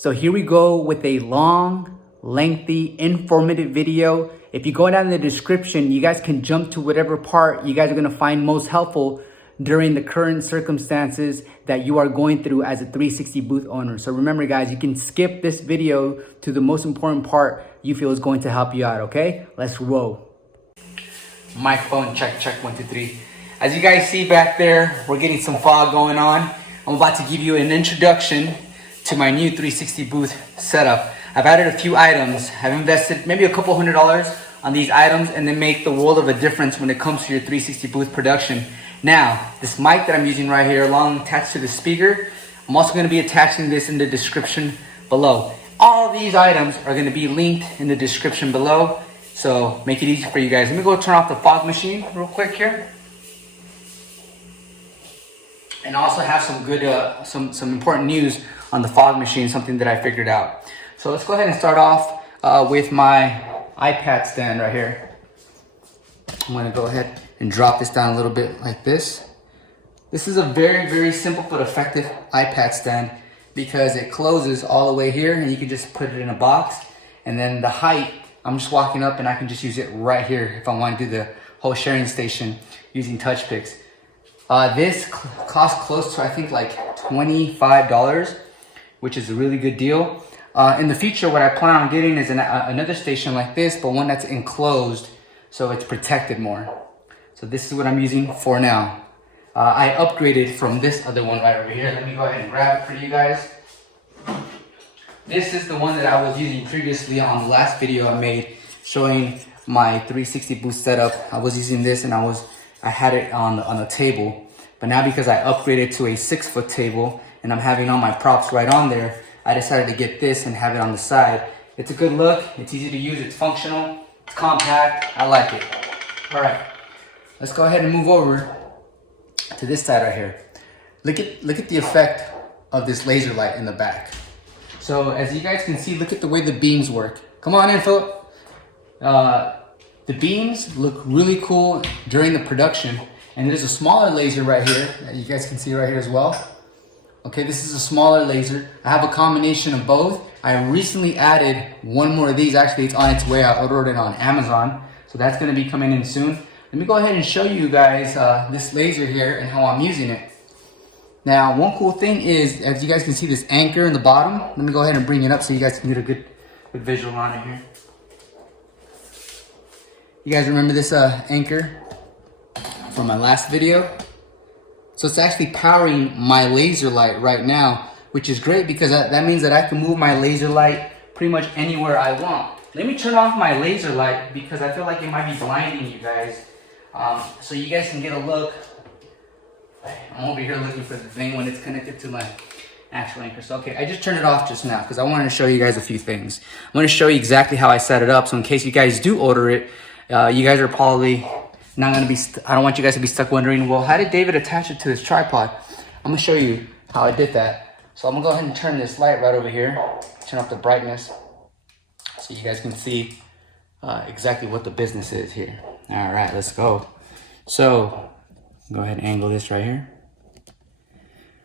So here we go with a long, lengthy, informative video. If you go down in the description, you guys can jump to whatever part you guys are gonna find most helpful during the current circumstances that you are going through as a 360 booth owner. So remember guys, you can skip this video to the most important part you feel is going to help you out, okay? Let's roll. Microphone, check, 1, 2, 3. As you guys see back there, we're getting some fog going on. I'm about to give you an introduction to my new 360 booth setup. I've added a few items. I've invested maybe a couple $100s on these items, and they make the world of a difference when it comes to your 360 booth production. Now, this mic that I'm using right here, along attached to the speaker, I'm also going to be attaching this in the description below. All these items are going to be linked in the description below, so make it easy for you guys. Let me go turn off the fog machine real quick here. And I also have some good, some important news on the fog machine, something that I figured out. So let's go ahead and start off with my iPad stand right here. I'm gonna go ahead and drop this down a little bit like this. This is a very, very simple but effective iPad stand because it closes all the way here and you can just put it in a box. And then the height, I'm just walking up and I can just use it right here if I want to do the whole sharing station using touch picks. This costs close to, I think, like $25, which is a really good deal. In the future, what I plan on getting is another station like this, but one that's enclosed, so it's protected more. So this is what I'm using for now. I upgraded from this other one right over here. Let me go ahead and grab it for you guys. This is the one that I was using previously on the last video I made showing my 360 booth setup. I was using this and I had it on the table. But now because I upgraded to a 6-foot table and I'm having all my props right on there, I decided to get this and have it on the side. It's a good look, it's easy to use, it's functional, it's compact, I like it. All right, let's go ahead and move over to this side right here. Look at the effect of this laser light in the back. So as you guys can see, look at the way the beams work. Come on in, Philip. The beams look really cool during the production. And there's a smaller laser right here that you guys can see right here as well. Okay, this is a smaller laser. I have a combination of both. I recently added one more of these. Actually, it's on its way. I ordered it on Amazon. So that's gonna be coming in soon. Let me go ahead and show you guys this laser here and how I'm using it. Now, one cool thing is, as you guys can see this anchor in the bottom, let me go ahead and bring it up so you guys can get a good visual on it here. You guys remember this anchor from my last video? So it's actually powering my laser light right now, which is great because that means that I can move my laser light pretty much anywhere I want. Let me turn off my laser light because I feel like it might be blinding you guys. So you guys can get a look. I'm over here looking for the thing when it's connected to my actual anchor. So okay, I just turned it off just now because I wanted to show you guys a few things. I'm going to show you exactly how I set it up. So in case you guys do order it, you guys are probably not going to be, I don't want you guys to be stuck wondering, well, how did David attach it to his tripod? I'm going to show you how I did that. So I'm going to go ahead and turn this light right over here, turn up the brightness so you guys can see exactly what the business is here. All right, let's go. So go ahead and angle this right here.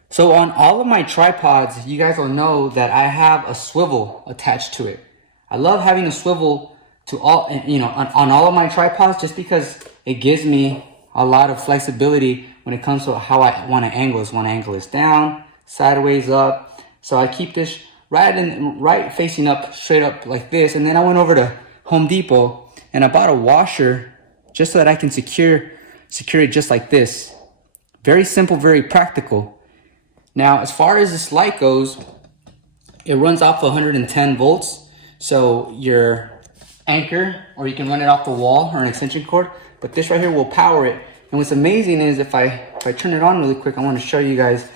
So on all of my tripods, you guys will know that I have a swivel attached to it. I love having a swivel to all, on all of my tripods just because it gives me a lot of flexibility when it comes to how I want to angle this. One angle is down, sideways, up. So I keep this right facing up, straight up like this. And then I went over to Home Depot and I bought a washer just so that I can secure it just like this. Very simple, very practical. Now, as far as this light goes, it runs off 110 volts. So your anchor, or you can run it off the wall or an extension cord, but this right here will power it. And what's amazing is if I turn it on really quick, I want to show you guys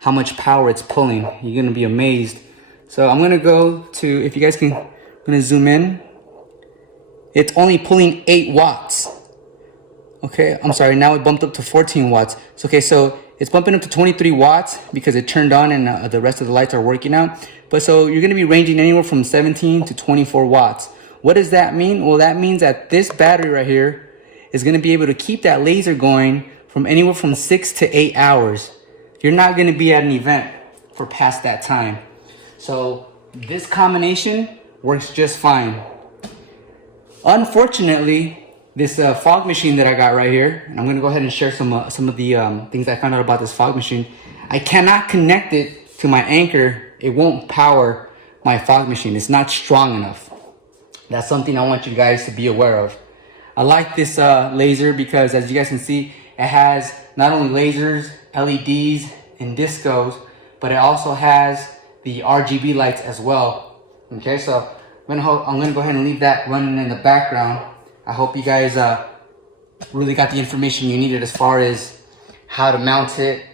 how much power it's pulling. You're gonna be amazed. So I'm gonna go to, if you guys can, I'm gonna zoom in. It's only pulling 8 watts. Okay, I'm sorry, now it bumped up to 14 watts. So, okay, so it's bumping up to 23 watts because it turned on and the rest of the lights are working out. But so you're gonna be ranging anywhere from 17 to 24 watts. What does that mean? Well, that means that this battery right here is gonna be able to keep that laser going from anywhere from 6 to 8 hours. You're not gonna be at an event for past that time. So this combination works just fine. Unfortunately, this fog machine that I got right here, and I'm gonna go ahead and share some of the things I found out about this fog machine. I cannot connect it to my anchor. It won't power my fog machine. It's not strong enough. That's something I want you guys to be aware of. I like this laser because, as you guys can see, it has not only lasers, LEDs, and discos, but it also has the RGB lights as well. Okay, so I'm gonna go ahead and leave that running in the background. I hope you guys really got the information you needed as far as how to mount it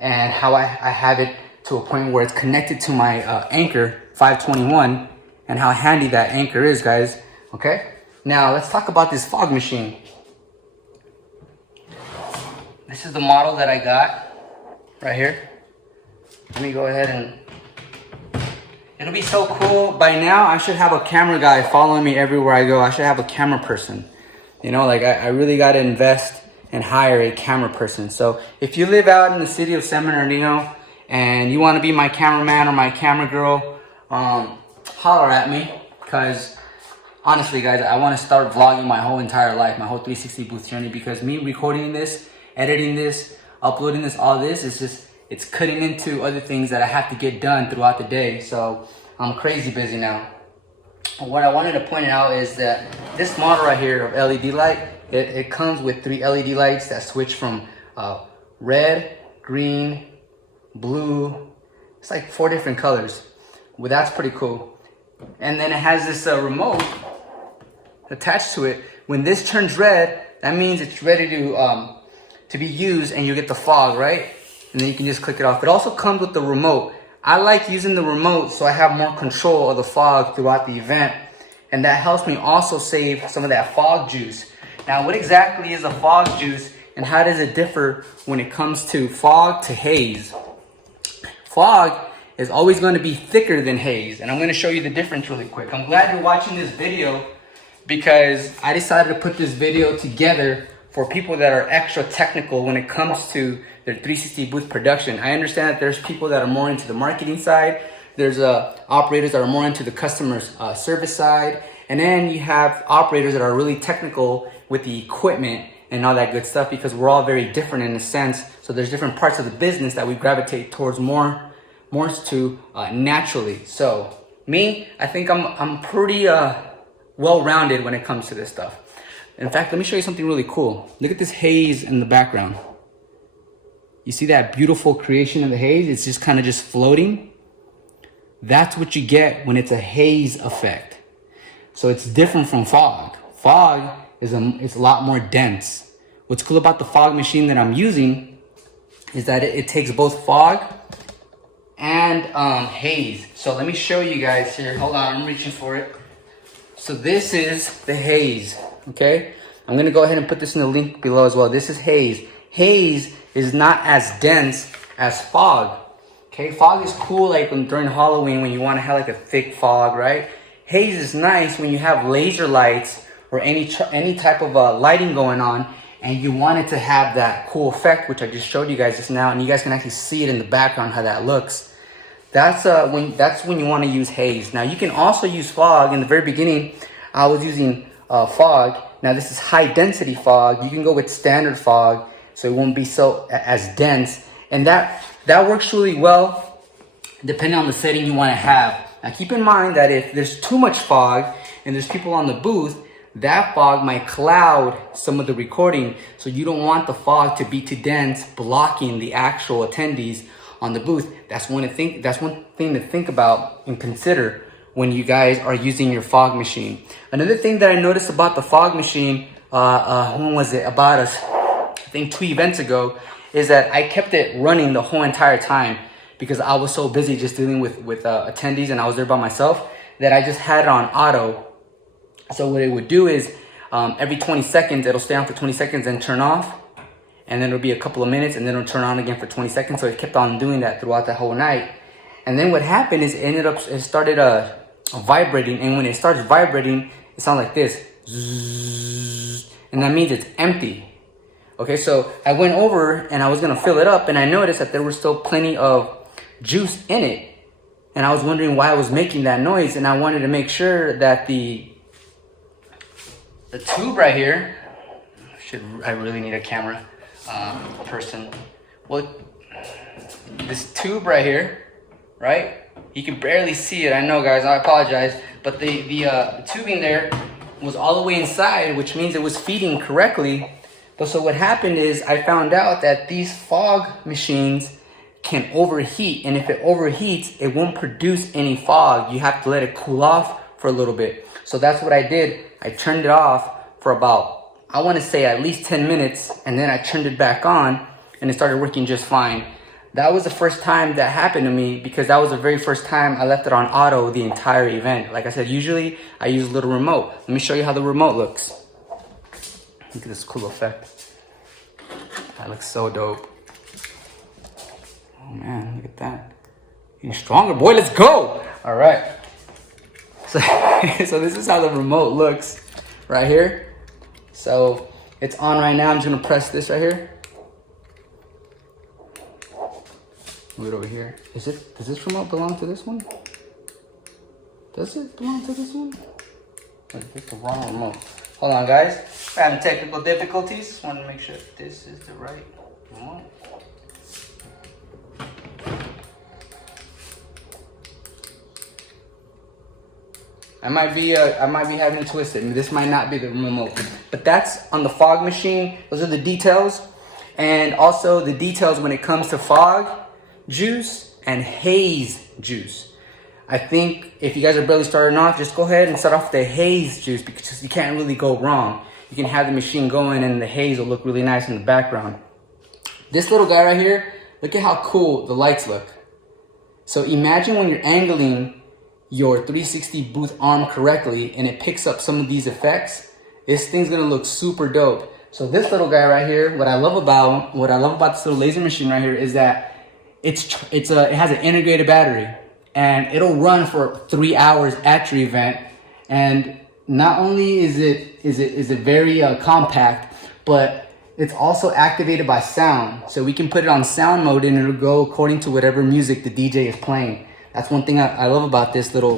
and how I have it to a point where it's connected to my anchor 521 and how handy that anchor is, guys. Okay, now let's talk about this fog machine. This is the model that I got right here. Let me go ahead and it'll be so cool. By now, I should have a camera guy following me everywhere I go. I should have a camera person. You know, like I really got to invest and hire a camera person. So if you live out in the city of San Bernardino and you want to be my cameraman or my camera girl, holler at me. Because honestly, guys, I want to start vlogging my whole entire life, my whole 360 booth journey. Because me recording this, editing this, uploading this, all this is just, it's cutting into other things that I have to get done throughout the day. So I'm crazy busy now. What I wanted to point out is that this model right here of LED light, it comes with 3 LED lights that switch from red, green, blue. It's like 4 different colors. Well, that's pretty cool. And then it has this remote attached to it. When this turns red, that means it's ready to be used, and you get the fog, right? And then you can just click it off. It also comes with the remote. I like using the remote so I have more control of the fog throughout the event. And that helps me also save some of that fog juice. Now, what exactly is a fog juice and how does it differ when it comes to fog to haze? Fog is always going to be thicker than haze. And I'm going to show you the difference really quick. I'm glad you're watching this video because I decided to put this video together for people that are extra technical when it comes to their 360 booth production. I understand that there's people that are more into the marketing side. There's operators that are more into the customer's service side. And then you have operators that are really technical with the equipment and all that good stuff, because we're all very different in a sense. So there's different parts of the business that we gravitate towards more to naturally. So me, I think I'm pretty well-rounded when it comes to this stuff. In fact, let me show you something really cool. Look at this haze in the background. You see that beautiful creation of the haze? It's just kind of just floating. That's what you get when it's a haze effect. So it's different from fog. Fog is a lot more dense. What's cool about the fog machine that I'm using is that it takes both fog and haze. So let me show you guys here. Hold on, I'm reaching for it. So this is the haze, okay? I'm gonna go ahead and put this in the link below as well. This is haze. Haze is not as dense as fog, okay? Fog is cool like during Halloween when you wanna have like a thick fog, right? Haze is nice when you have laser lights or any type of lighting going on and you want it to have that cool effect, which I just showed you guys just now, and you guys can actually see it in the background how that looks. That's when you want to use haze. Now you can also use fog. In the very beginning, I was using fog. Now this is high density fog. You can go with standard fog, so it won't be so as dense, and that works really well depending on the setting you want to have. Now keep in mind that if there's too much fog and there's people on the booth, that fog might cloud some of the recording, so you don't want the fog to be too dense, blocking the actual attendees on the booth. That's one thing to think about and consider when you guys are using your fog machine. Another thing that I noticed about the fog machine, when was it? About I think 2 events ago, is that I kept it running the whole entire time because I was so busy just dealing with attendees and I was there by myself that I just had it on auto. So what it would do is every 20 seconds, it'll stay on for 20 seconds and turn off. And then it'll be a couple of minutes and then it'll turn on again for 20 seconds. So it kept on doing that throughout the whole night. And then what happened is it started vibrating. And when it starts vibrating, it sounds like this. And that means it's empty. Okay, so I went over and I was gonna fill it up and I noticed that there was still plenty of juice in it. and I was wondering why I was making that noise, and I wanted to make sure that the tube right here, I really need a camera person. Well, this tube right here, right? You can barely see it. I know, guys. I apologize, but the tubing there was all the way inside, which means it was feeding correctly. But so what happened is I found out that these fog machines can overheat, and if it overheats, it won't produce any fog. You have to let it cool off for a little bit. So that's what I did. I turned it off for about, I want to say at least 10 minutes, and then I turned it back on, and it started working just fine. That was the first time that happened to me, because that was the very first time I left it on auto the entire event. Like I said, usually I use a little remote. Let me show you how the remote looks. Look at this cool effect. That looks so dope. Oh man, look at that. Getting stronger, boy, let's go. All right. So, so this is how the remote looks right here. So it's on right now. I'm just gonna press this right here. Move it over here. Does this remote belong to this one? Does it belong to this one? Or is this the wrong remote? Hold on, guys. We're having technical difficulties. Just want to make sure this is the right remote. I might be having it twisted. This might not be the remote, but that's on the fog machine. Those are the details, and also the details when it comes to fog juice and haze juice. I think if you guys are barely starting off, just go ahead and start off with the haze juice, because you can't really go wrong. You can have the machine going and the haze will look really nice in the background. This little guy right here, look at how cool the lights look. So imagine when you're angling your 360 booth arm correctly and it picks up some of these effects, this thing's gonna look super dope. So this little guy right here, what I love about this little laser machine right here is that it has an integrated battery, and it'll run for 3 hours at your event. And not only is it very compact, but it's also activated by sound. So we can put it on sound mode and it'll go according to whatever music the DJ is playing. That's one thing I love about this little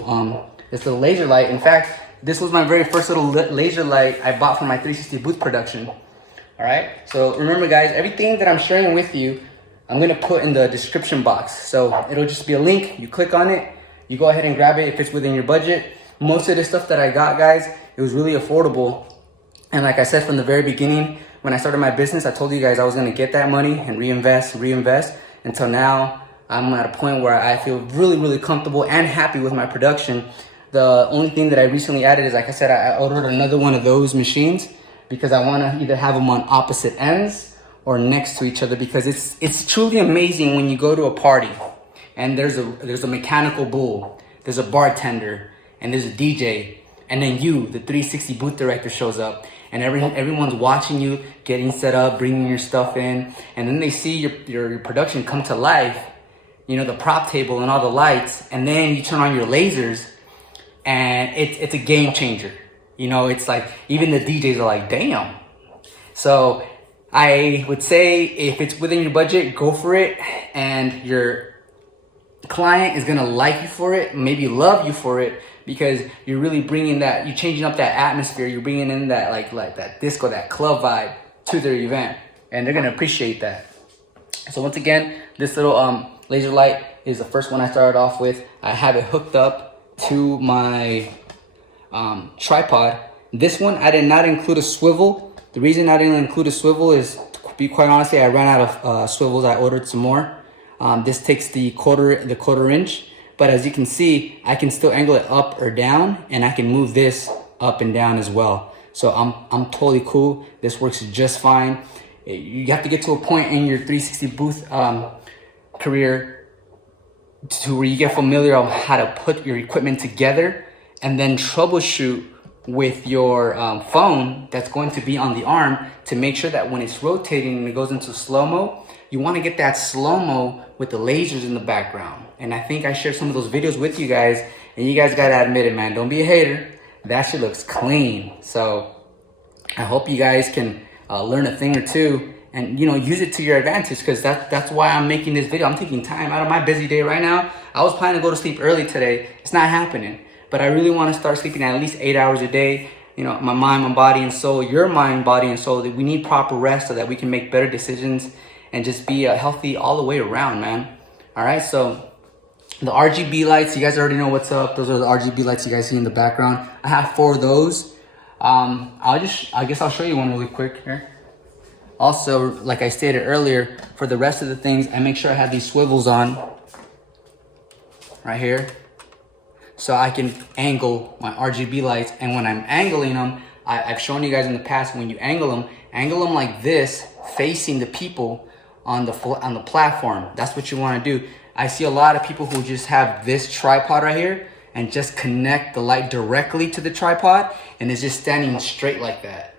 laser light. In fact, this was my very first little laser light I bought for my 360 booth production. All right. So remember, guys, everything that I'm sharing with you, I'm gonna put in the description box. So it'll just be a link. You click on it, you go ahead and grab it if it's within your budget. Most of the stuff that I got, guys, it was really affordable. And like I said from the very beginning, when I started my business, I told you guys I was gonna get that money and reinvest. Until now, I'm at a point where I feel really, really comfortable and happy with my production. The only thing that I recently added is, like I said, I ordered another one of those machines because I wanna either have them on opposite ends or next to each other, because it's truly amazing when you go to a party and there's a mechanical bull, there's a bartender, and there's a DJ, and then you, the 360 booth director, shows up, and everyone's watching you getting set up, bringing your stuff in, and then they see your production come to life, you know, the prop table and all the lights, and then you turn on your lasers, and it's a game changer. You know, it's like even the DJs are like, damn. So I would say if it's within your budget, go for it, and your client is gonna like you for it, maybe love you for it, because you're really bringing that, you're changing up that atmosphere, you're bringing in that like that disco, that club vibe to their event, and they're gonna appreciate that. So once again, this little laser light is the first one I started off with. I have it hooked up to my tripod. This one I did not include a swivel. The reason I didn't include a swivel is, to be quite honestly, I ran out of swivels. I ordered some more. This takes the quarter inch, but as you can see, I can still angle it up or down, and I can move this up and down as well. So I'm totally cool. This works just fine. You have to get to a point in your 360 booth career to where you get familiar on how to put your equipment together and then troubleshoot with your phone that's going to be on the arm to make sure that when it's rotating and it goes into slow-mo, you want to get that slow-mo with the lasers in the background. And I think I shared some of those videos with you guys, and you guys gotta admit it, man. Don't be a hater. That shit looks clean. So I hope you guys can learn a thing or two and use it to your advantage, because that's why I'm making this video. I'm taking time out of my busy day right now. I was planning to go to sleep early today. It's not happening, but I really want to start sleeping at least 8 hours a day. My mind, my body, and soul, your mind, body, and soul, that we need proper rest so that we can make better decisions and just be healthy all the way around, man. All right, so the RGB lights, you guys already know what's up. Those are the RGB lights you guys see in the background. I have 4 of those. I guess I'll show you one really quick here. Also, like I stated earlier, for the rest of the things, I make sure I have these swivels on right here, so I can angle my RGB lights. And when I'm angling them, I've shown you guys in the past, when you angle them like this, facing the people on the platform. That's what you want to do. I see a lot of people who just have this tripod right here and just connect the light directly to the tripod, and it's just standing straight like that.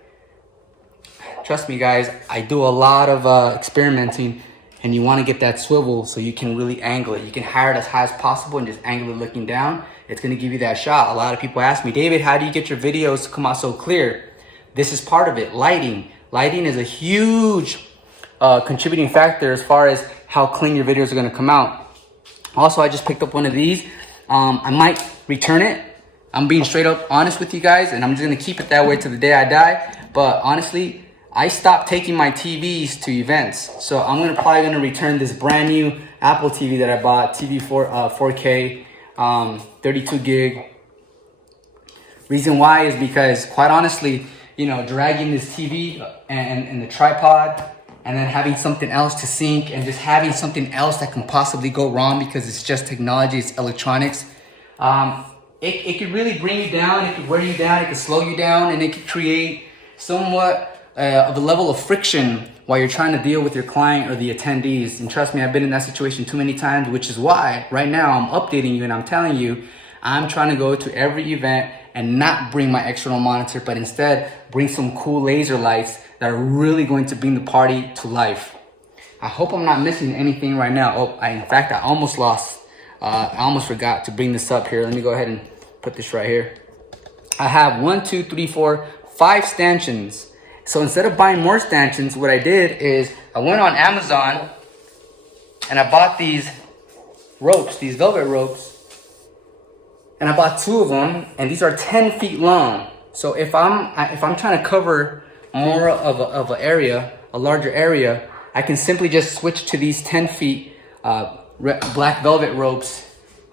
Trust me, guys, I do a lot of experimenting, and you want to get that swivel so you can really angle it. You can hire it as high as possible and just angle it looking down. It's going to give you that shot. A lot of people ask me, David, how do you get your videos to come out so clear? This is part of it. Lighting is a huge contributing factor as far as how clean your videos are going to come out. Also, I just picked up one of these. I might return it. I'm being straight up honest with you guys, and I'm just going to keep it that way to the day I die. But honestly, I stopped taking my TVs to events. So I'm probably going to return this brand new Apple TV that I bought, TV 4K, 32 gig. Reason why is because, quite honestly, dragging this TV and the tripod, and then having something else to sync, and just having something else that can possibly go wrong because it's just technology, it's electronics. It could really bring you down, it could wear you down, it could slow you down, and it could create somewhat of a level of friction while you're trying to deal with your client or the attendees. And trust me, I've been in that situation too many times, which is why right now I'm updating you and I'm telling you, I'm trying to go to every event and not bring my external monitor, but instead bring some cool laser lights that are really going to bring the party to life. I hope I'm not missing anything right now. In fact, I almost forgot to bring this up here. Let me go ahead and put this right here. I have 5 stanchions. So instead of buying more stanchions, what I did is I went on Amazon and I bought these ropes, these velvet ropes, and I bought 2 of them, and these are 10 feet long. So if I'm trying to cover more of an area, a larger area, I can simply just switch to these 10 feet black velvet ropes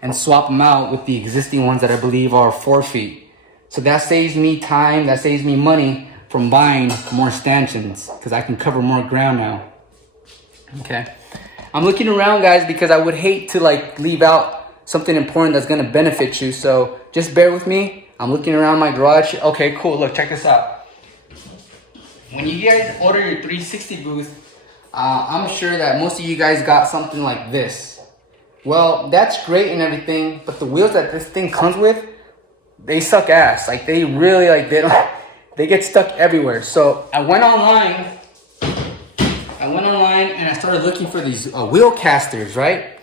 and swap them out with the existing ones that I believe are 4 feet. So that saves me time, that saves me money from buying more stanchions, because I can cover more ground now. Okay, I'm looking around, guys, because I would hate to leave out something important that's going to benefit you. So just bear with me. I'm looking around my garage. Okay, cool. Look, check this out. When you guys order your 360 booth, I'm sure that most of you guys got something like this. Well, that's great and everything, but the wheels that this thing comes with, they suck ass. They really they get stuck everywhere. So I went online and I started looking for these wheel casters, right?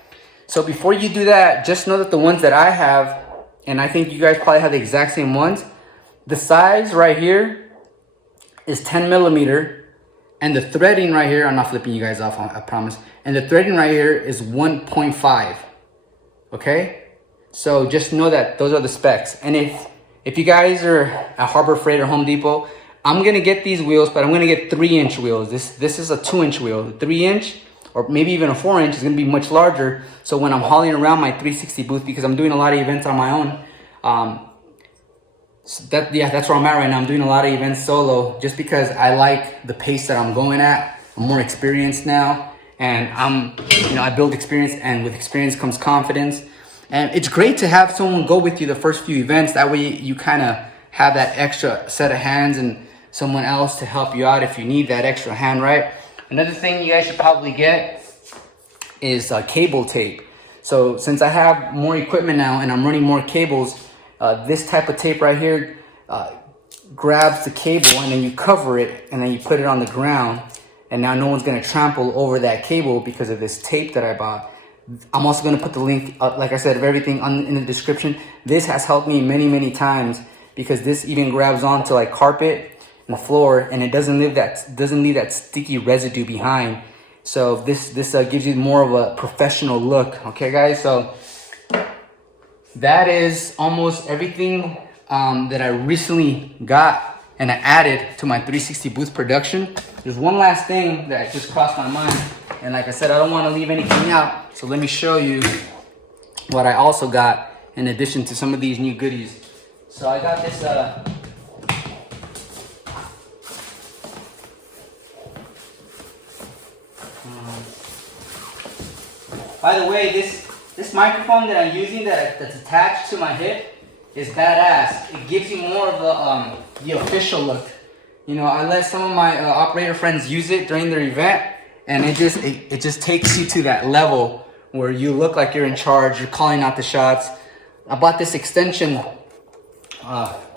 So before you do that, just know that the ones that I have, and I think you guys probably have the exact same ones, the size right here is 10 millimeter, and the threading right here, I'm not flipping you guys off, I promise, and the threading right here is 1.5, okay? So just know that those are the specs. And if you guys are at Harbor Freight or Home Depot, I'm gonna get these wheels, but I'm gonna get 3-inch wheels. This is a 2-inch wheel. The 3-inch, or maybe even a 4-inch, is gonna be much larger. So when I'm hauling around my 360 booth, because I'm doing a lot of events on my own, that's where I'm at right now. I'm doing a lot of events solo, just because I like the pace that I'm going at. I'm more experienced now, and I build experience, and with experience comes confidence. And it's great to have someone go with you the first few events. That way you kind of have that extra set of hands and someone else to help you out if you need that extra hand, right? Another thing you guys should probably get is cable tape. So since I have more equipment now and I'm running more cables, this type of tape right here grabs the cable, and then you cover it, and then you put it on the ground, and now no one's going to trample over that cable because of this tape that I bought. I'm also going to put the link, like I said, of everything in the description. This has helped me many, many times, because this even grabs onto carpet, the floor, and it doesn't leave that sticky residue behind. So this gives you more of a professional look. Okay, guys. So that is almost everything that I recently got and I added to my 360 booth production. There's one last thing that just crossed my mind, and like I said, I don't want to leave anything out. So let me show you what I also got in addition to some of these new goodies. So I got this by the way, this microphone that I'm using that's attached to my hip is badass. It gives you more of the official look. You know, I let some of my operator friends use it during their event, and it just takes you to that level where you look like you're in charge. You're calling out the shots. I bought this extension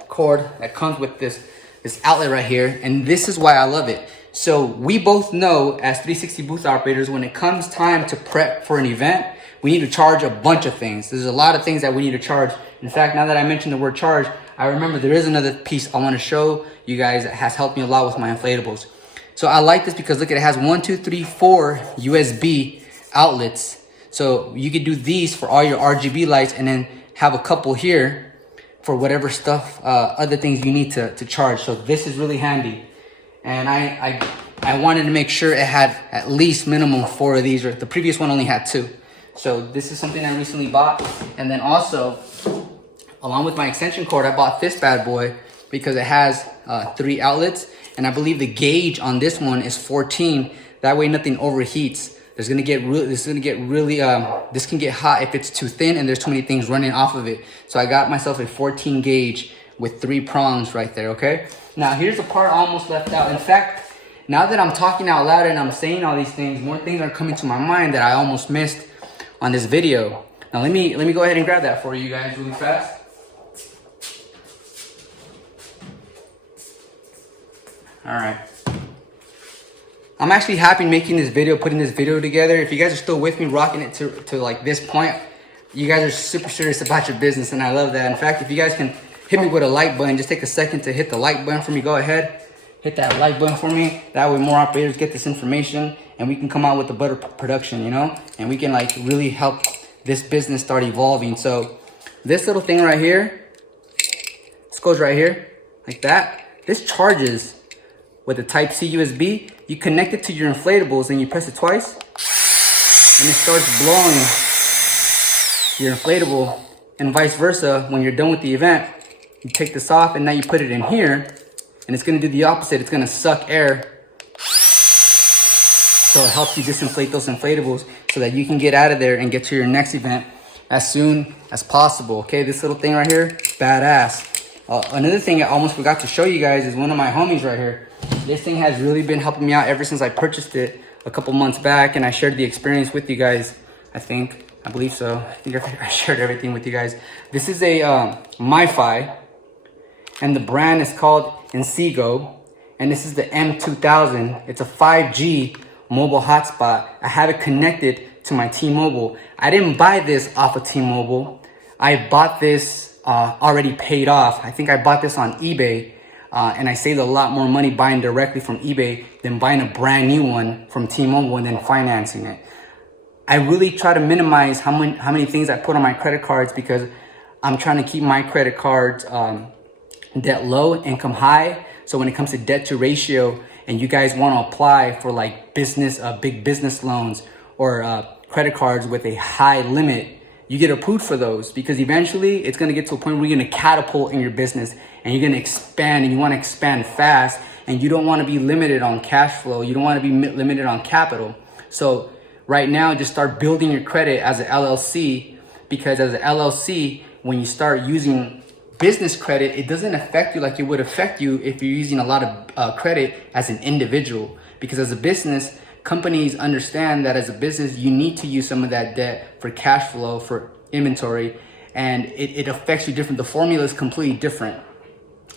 cord that comes with this outlet right here, and this is why I love it. So we both know as 360 booth operators, when it comes time to prep for an event, we need to charge a bunch of things. There's a lot of things that we need to charge. In fact, now that I mentioned the word charge, I remember there is another piece I want to show you guys that has helped me a lot with my inflatables. So I like this because look, it has 1, 2, 3, 4 USB outlets. So you could do these for all your RGB lights and then have a couple here for whatever stuff, other things you need to charge. So this is really handy. And I wanted to make sure it had at least minimum 4 of these. The previous one only had 2. So this is something I recently bought. And then also, along with my extension cord, I bought this bad boy because it has 3 outlets. And I believe the gauge on this one is 14. That way nothing overheats. This can get hot if it's too thin and there's too many things running off of it. So I got myself a 14 gauge with 3 prongs right there, okay? Now here's the part I almost left out. In fact, now that I'm talking out loud and I'm saying all these things, more things are coming to my mind that I almost missed on this video. Now let me go ahead and grab that for you guys really fast. All right. I'm actually happy making this video, putting this video together. If you guys are still with me, rocking it to like this point, you guys are super serious about your business, and I love that. In fact, if you guys can hit me with a like button, just take a second to hit the like button for me. Go ahead, hit that like button for me. That way more operators get this information and we can come out with a better production, you know? And we can like really help this business start evolving. So this little thing right here, this goes right here, like that. This charges with a Type-C USB. You connect it to your inflatables and you press it twice and it starts blowing your inflatable, and vice versa. When you're done with the event, you take this off and now you put it in here and it's gonna do the opposite. It's gonna suck air. So it helps you disinflate those inflatables so that you can get out of there and get to your next event as soon as possible. Okay, this little thing right here, badass. Another thing I almost forgot to show you guys is one of my homies right here. This thing has really been helping me out ever since I purchased it a couple months back, and I shared the experience with you guys. I believe so. I think I shared everything with you guys. This is a MiFi, and the brand is called Inseego, and this is the M2000. It's a 5G mobile hotspot. I have it connected to my T-Mobile. I didn't buy this off of T-Mobile. I bought this already paid off. I think I bought this on eBay. And I saved a lot more money buying directly from eBay than buying a brand new one from T-Mobile and then financing it. I really try to minimize how many things I put on my credit cards because I'm trying to keep my credit cards debt low, income high. So when it comes to debt to ratio and you guys want to apply for like big business loans or credit cards with a high limit, you get approved for those because eventually it's going to get to a point where you're going to catapult in your business and you're going to expand, and you want to expand fast, and you don't want to be limited on cash flow. You don't want to be limited on capital. So right now, just start building your credit as an LLC, because as an LLC, when you start using business credit, it doesn't affect you like it would affect you if you're using a lot of credit as an individual. Because as a business, companies understand that as a business, you need to use some of that debt for cash flow, for inventory, and it affects you different. The formula is completely different.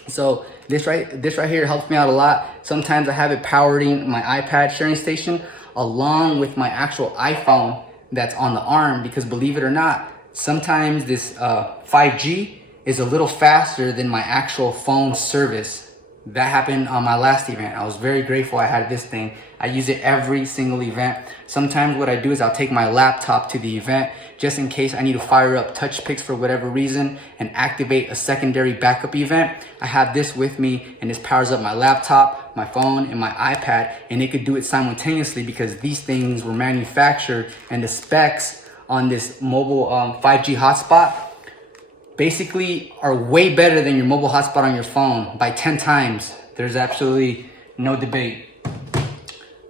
So this right here helps me out a lot. Sometimes I have it powering my iPad sharing station along with my actual iPhone that's on the arm, because believe it or not, sometimes this 5G is a little faster than my actual phone service. that happened on my last event. I was very grateful I had this thing. I use it every single event. Sometimes what I do is I'll take my laptop to the event just in case I need to fire up touch picks for whatever reason and activate a secondary backup event. I have this with me, and this powers up my laptop, my phone, and my iPad, and it could do it simultaneously because these things were manufactured, and the specs on this mobile 5G hotspot basically are way better than your mobile hotspot on your phone by 10 times. There's absolutely no debate.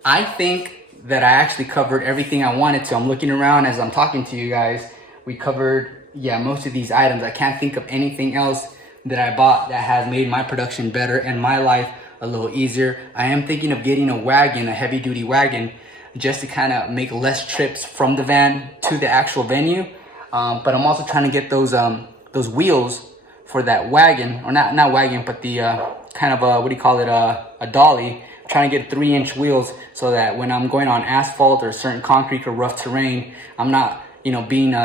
I think that I actually covered everything I wanted to. I'm looking around as I'm talking to you guys. We covered, most of these items. I can't think of anything else that I bought that has made my production better and my life a little easier. I am thinking of getting a wagon, a heavy duty wagon, just to kind of make less trips from the van to the actual venue. But I'm also trying to get those wheels for that wagon, or not wagon, but the kind of a dolly. I'm trying to get 3-inch wheels so that when I'm going on asphalt or certain concrete or rough terrain, I'm not, being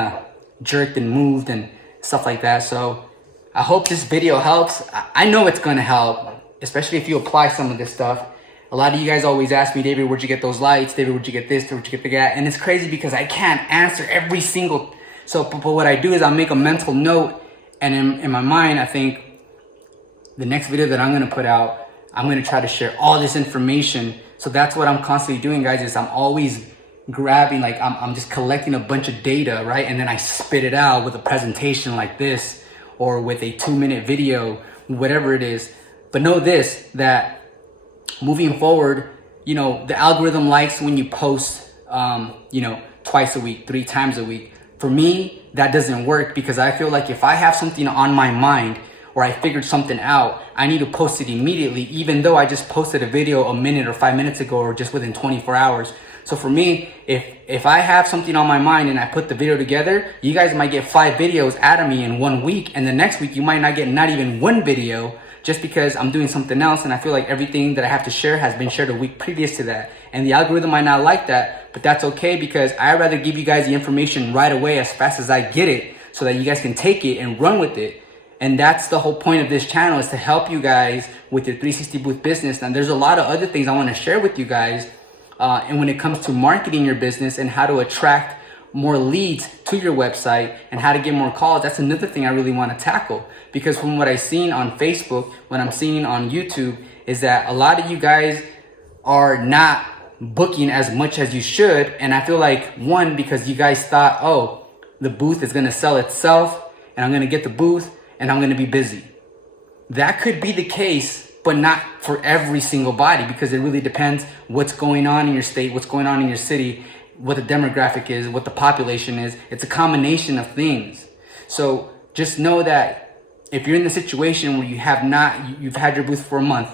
jerked and moved and stuff like that. So I hope this video helps. I know it's gonna help, especially if you apply some of this stuff. A lot of you guys always ask me, David, where'd you get those lights? David, where'd you get this? Where'd you get that? And it's crazy because I can't answer every single. But what I do is I'll make a mental note, and in my mind, I think the next video that I'm gonna put out, I'm gonna try to share all this information. So that's what I'm constantly doing, guys, is I'm always grabbing, like I'm just collecting a bunch of data, right? And then I spit it out with a presentation like this, or with a 2-minute video, whatever it is. But know this, that moving forward, the algorithm likes when you post, twice a week, 3 times a week. For me, that doesn't work because I feel like if I have something on my mind or I figured something out, I need to post it immediately, even though I just posted a video a minute or 5 minutes ago or just within 24 hours. So for me, if I have something on my mind and I put the video together, you guys might get 5 videos out of me in 1 week, and the next week you might not get not even 1 video, just because I'm doing something else and I feel like everything that I have to share has been shared a week previous to that. And the algorithm might not like that, but that's okay because I'd rather give you guys the information right away as fast as I get it so that you guys can take it and run with it. And that's the whole point of this channel, is to help you guys with your 360 booth business. And there's a lot of other things I want to share with you guys. And when it comes to marketing your business and how to attract more leads to your website and how to get more calls, that's another thing I really want to tackle. Because from what I've seen on Facebook, what I'm seeing on YouTube, is that a lot of you guys are not booking as much as you should. And I feel like, one, because you guys thought, oh, the booth is going to sell itself and I'm going to get the booth and I'm going to be busy. That could be the case, but not for every single body, because it really depends what's going on in your state, what's going on in your city, what the demographic is, what the population is. It's a combination of things. So just know that if you're in the situation where you've had your booth for a month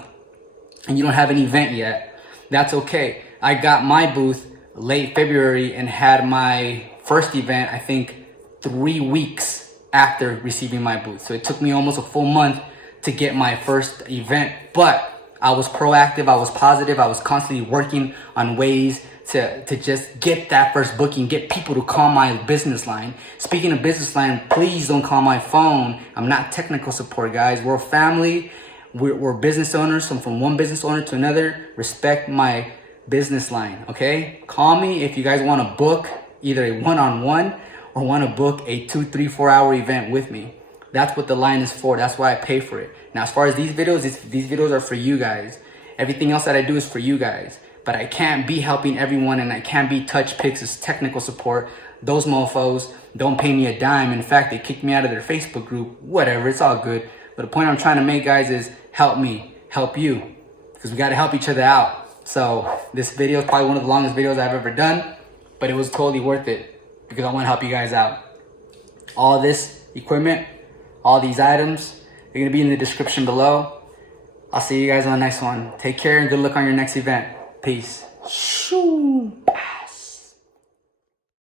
and you don't have an event yet, that's okay. I got my booth late February and had my first event, I think 3 weeks after receiving my booth. So it took me almost a full month to get my first event, but I was proactive, I was positive, I was constantly working on ways to just get that first booking, get people to call my business line. Speaking of business line, please don't call my phone. I'm not technical support, guys. We're a family. We're business owners. So from one business owner to another, respect my business line, okay? Call me if you guys want to book either a one-on-one or want to book a 2, 3, 4 hour event with me. That's what the line is for. That's why I pay for it. Now, as far as these videos are for you guys. Everything else that I do is for you guys. But I can't be helping everyone, and I can't be touch picks as technical support. Those mofos don't pay me a dime. In fact, they kicked me out of their Facebook group. Whatever, it's all good. But the point I'm trying to make, guys, is help me, help you. Because we got to help each other out. So this video is probably one of the longest videos I've ever done. But it was totally worth it because I want to help you guys out. All this equipment, all these items, they're going to be in the description below. I'll see you guys on the next one. Take care and good luck on your next event. Peace. Shoo.